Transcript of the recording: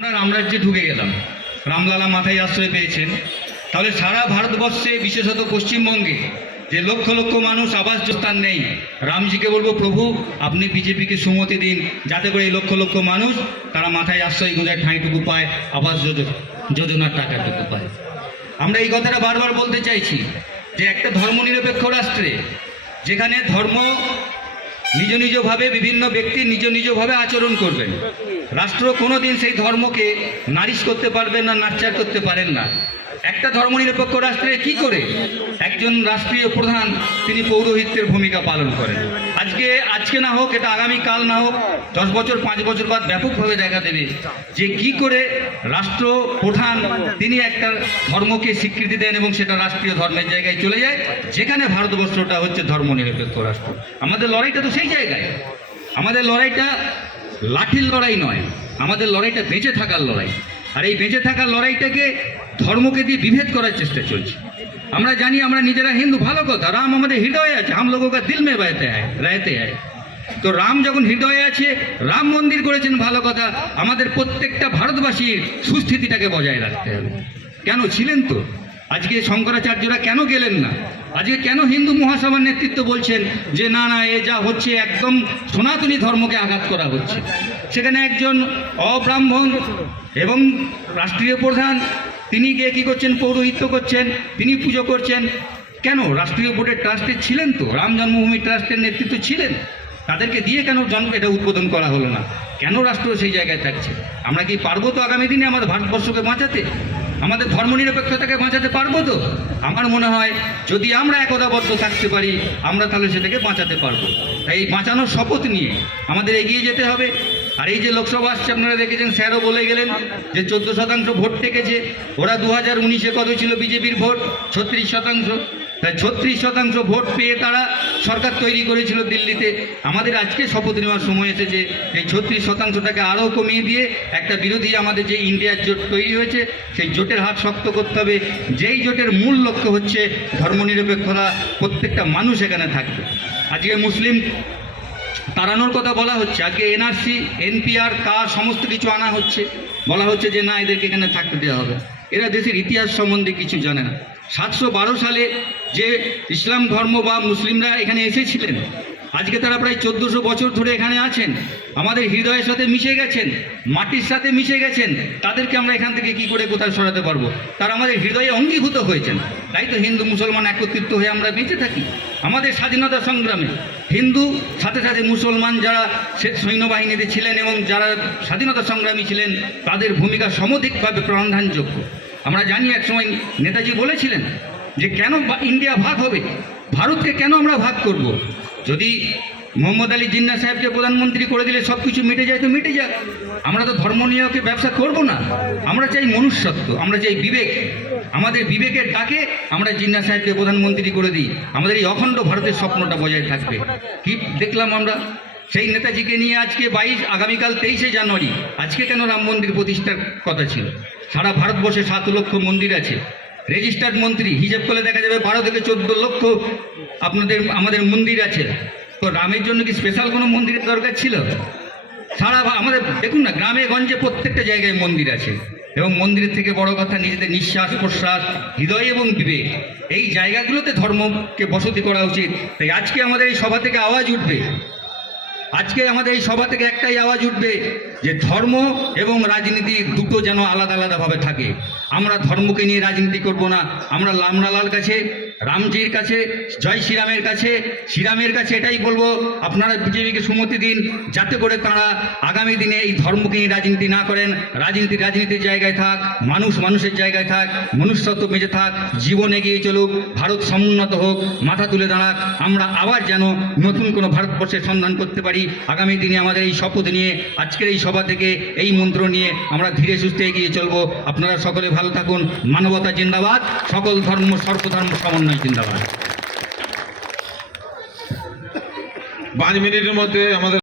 আমরা রামরাজ্যে ঢুকে গেলাম, রামলালা মাথায় আশ্রয় পেয়েছেন। তাহলে সারা ভারতবর্ষে বিশেষত পশ্চিমবঙ্গে যে লক্ষ লক্ষ মানুষ আবাস স্থান নেই, রামজিকে বলবো প্রভু আপনি বিজেপিকে সুমতি দিন, যাতে করে এই লক্ষ লক্ষ মানুষ তারা মাথায় আশ্রয় গোঁজায় ঠাঁইটুকু পায়, আবাস যোজনার টাকাটুকু পায়। আমরা এই কথাটা বারবার বলতে চাইছি যে একটা ধর্মনিরপেক্ষ রাষ্ট্রে যেখানে ধর্ম নিজ নিজভাবে বিভিন্ন ব্যক্তি নিজ নিজভাবে আচরণ করবেন, রাষ্ট্র কোনোদিন সেই ধর্মকে নারিশ করতে পারবেন না, নার্চার করতে পারেন না। একটা ধর্মনিরপেক্ষ রাষ্ট্রে কি করে একজন রাষ্ট্রীয় প্রধান তিনি পৌরোহিত্যের ভূমিকা পালন করেন। আজকে না হোক, এটা আগামীকাল না হোক, 10 বছর 5 বছর বাদ ব্যাপকভাবে দেখা দেবে যে কি করে রাষ্ট্র প্রধান তিনি একটা ধর্মকে স্বীকৃতি দেন এবং সেটা রাষ্ট্রীয় ধর্মের জায়গায় চলে যায়, যেখানে ভারতবর্ষটা হচ্ছে ধর্মনিরপেক্ষ রাষ্ট্র। আমাদের লড়াইটা তো সেই জায়গায়, আমাদের লড়াইটা লাঠির লড়াই নয়, আমাদের লড়াইটা বেঁচে থাকার লড়াই। আর এই বেঁচে থাকার লড়াইটাকে ধর্মকে দিয়ে বিভেদ করার চেষ্টা চলছে। আমরা জানি আমরা নিজেরা হিন্দু, ভালো কথা, রাম আমাদের হৃদয়ে আছে, হাম লোগোं का दिल में रहते हैं। তো রাম যখন হৃদয়ে আছে, রাম মন্দির করেছেন, ভালো কথা, আমাদের প্রত্যেকটা ভারতবাসীর সুস্থিতিটাকে বজায় রাখতে হবে। কেন ছিলেন তো, আজকে শঙ্করাচার্যরা কেন গেলেন না? আজকে কেন হিন্দু মহাসভার নেতৃত্ব বলছেন যে না না, এ যা হচ্ছে একদম সনাতনী ধর্মকে আঘাত করা হচ্ছে? সেখানে একজন অব্রাহ্মণ এবং রাষ্ট্রীয় প্রধান তিনি গিয়ে কী করছেন? পৌরোহিত্য করছেন, তিনি পুজো করছেন। কেন? রাষ্ট্রীয় বোর্ডের ট্রাস্টে ছিলেন তো, রাম জন্মভূমি ট্রাস্টের নেতৃত্ব ছিলেন, তাদেরকে দিয়ে কেন এটা উদ্বোধন করা হলো না? কেন রাষ্ট্র সেই জায়গায় থাকছে? আমরা কি পারবো তো আগামী দিনে আমাদের ভারতবর্ষকে বাঁচাতে, আমাদের ধর্মনিরপেক্ষতাকে বাঁচাতে পারবো তো? আমার মনে হয় যদি আমরা একতাবদ্ধ থাকতে পারি, আমরা তাহলে সেটাকে বাঁচাতে পারবো। তাই এই বাঁচানোর শপথ নিয়ে আমাদের এগিয়ে যেতে হবে। আর এই যে লোকসভা আসছে, আপনারা দেখেছেন, স্যারও বলে গেলেন যে 14% ভোট টেকেছে। ওরা 2019-এ কত ছিল বিজেপির ভোট? 36%। তাই 36% ভোট পেয়ে তারা সরকার তৈরি করেছিল দিল্লিতে। আমাদের আজকে শপথ নেওয়ার সময় এসেছে এই 36%টাকে আরও কমিয়ে দিয়ে একটা বিরোধী আমাদের যে ইন্ডিয়ার জোট তৈরি হয়েছে, সেই জোটের হাত শক্ত করতে হবে। যেই জোটের মূল লক্ষ্য হচ্ছে ধর্মনিরপেক্ষতা, প্রত্যেকটা মানুষ এখানে থাকবে। আজকে মুসলিম তাড়ানোর কথা বলা হচ্ছে, আজকে এনআরসি, এনপিআর, কার সমস্ত কিছু আনা হচ্ছে, বলা হচ্ছে যে না, এদেরকে এখানে থাকতে দেওয়া হবে। এরা দেশের ইতিহাস সম্বন্ধে কিছু জানে না। 712 সালে যে ইসলাম ধর্ম বা মুসলিমরা এখানে এসেছিলেন, আজকে তারা প্রায় 1400 বছর ধরে এখানে আছেন, আমাদের হৃদয়ের সাথে মিশে গেছেন, মাটির সাথে মিশে গেছেন। তাদেরকে আমরা এখান থেকে কি করে কোথায় সরাতে পারবো? তারা আমাদের হৃদয়ে অঙ্গীভূত হয়েছেন। তাই তো হিন্দু মুসলমান একত্রিত হয়ে আমরা বেঁচে থাকি। আমাদের স্বাধীনতা সংগ্রামে হিন্দু সাথে সাথে মুসলমান যারা সৈন্যবাহিনীতে ছিলেন এবং যারা স্বাধীনতা সংগ্রামী ছিলেন, তাদের ভূমিকা সমধিকভাবে প্রাধান্যযোগ্য। আমরা জানি একসময় নেতাজি বলেছিলেন যে কেন ইন্ডিয়া ভাগ হবে, ভারতকে কেন আমরা ভাগ করব? যদি মোহাম্মদ আলী জিন্নাহ সাহেবকে প্রধানমন্ত্রী করে দিলে সব কিছু মিটে যায়, তো মিটে যাক। আমরা তো ধর্ম নিয়েও ব্যবসা করব না। আমরা চাই মনুষ্যত্ব, আমরা চাই বিবেক। আমাদের বিবেকের ডাকে আমরা জিন্নাহ সাহেবকে প্রধানমন্ত্রী করে দিই, আমাদের এই অখণ্ড ভারতের স্বপ্নটা বজায় থাকবে। কি দেখলাম আমরা সেই নেতাজিকে নিয়ে আজকে আগামীকাল 23শে জানুয়ারি, আজকে কেন রাম মন্দির প্রতিষ্ঠার কথা ছিল? সারা ভারতবর্ষে 7 লক্ষ মন্দির আছে, রেজিস্টার্ড মন্ত্রী হিসেব করলে দেখা যাবে 12 থেকে 14 লক্ষ আমাদের মন্দির আছে। তো রামের জন্য কি স্পেশাল কোনো মন্দিরের দরকার ছিল? সারা আমাদের দেখুন না, গ্রামে গঞ্জে প্রত্যেকটা জায়গায় মন্দির আছে, এবং মন্দিরের থেকে বড় কথা নিজেদের নিঃশ্বাস প্রশ্বাস, হৃদয় এবং বিবেক, এই জায়গাগুলোতে ধর্মকে বসতি করা উচিত। তাই আজকে আমাদের এই সভা থেকে আওয়াজ উঠবে, আজকে আমাদের এই সভা থেকে একটাই আওয়াজ উঠবে যে ধর্ম এবং রাজনীতি দুটো যেন আলাদা আলাদাভাবে থাকে। আমরা ধর্মকে নিয়ে রাজনীতি করব না। আমরা রামলালার কাছে, রামজির কাছে, জয় শ্রীরামের কাছে, শ্রীরামের কাছে এটাই বলবো, আপনারা বিজেপিকে সুমতি দিন, যাতে করে তারা আগামী দিনে এই ধর্মকে নিয়ে রাজনীতি না করেন। রাজনীতির জায়গায় থাক, মানুষ মানুষের জায়গায় থাক, মনুষ্যত্ব বেঁচে থাক, জীবন এগিয়ে চলুক, ভারত সমুন্নত হোক, মাথা তুলে দাঁড়াক। আমরা আবার যেন নতুন কোনো ভারতবর্ষের সন্ধান করতে পারি। আগামী দিনে আমাদের এই শপথ নিয়ে, আজকের এই সভা থেকে এই মন্ত্র নিয়ে আমরা ধীরে সুস্থে এগিয়ে চলবো। আপনারা সকলে ভালো থাকুন। মানবতা জিন্দাবাদ, সকল ধর্ম সর্বধর্ম সমন্বয় জিন্দাবাদ। 5 মিনিটের মধ্যে আমাদের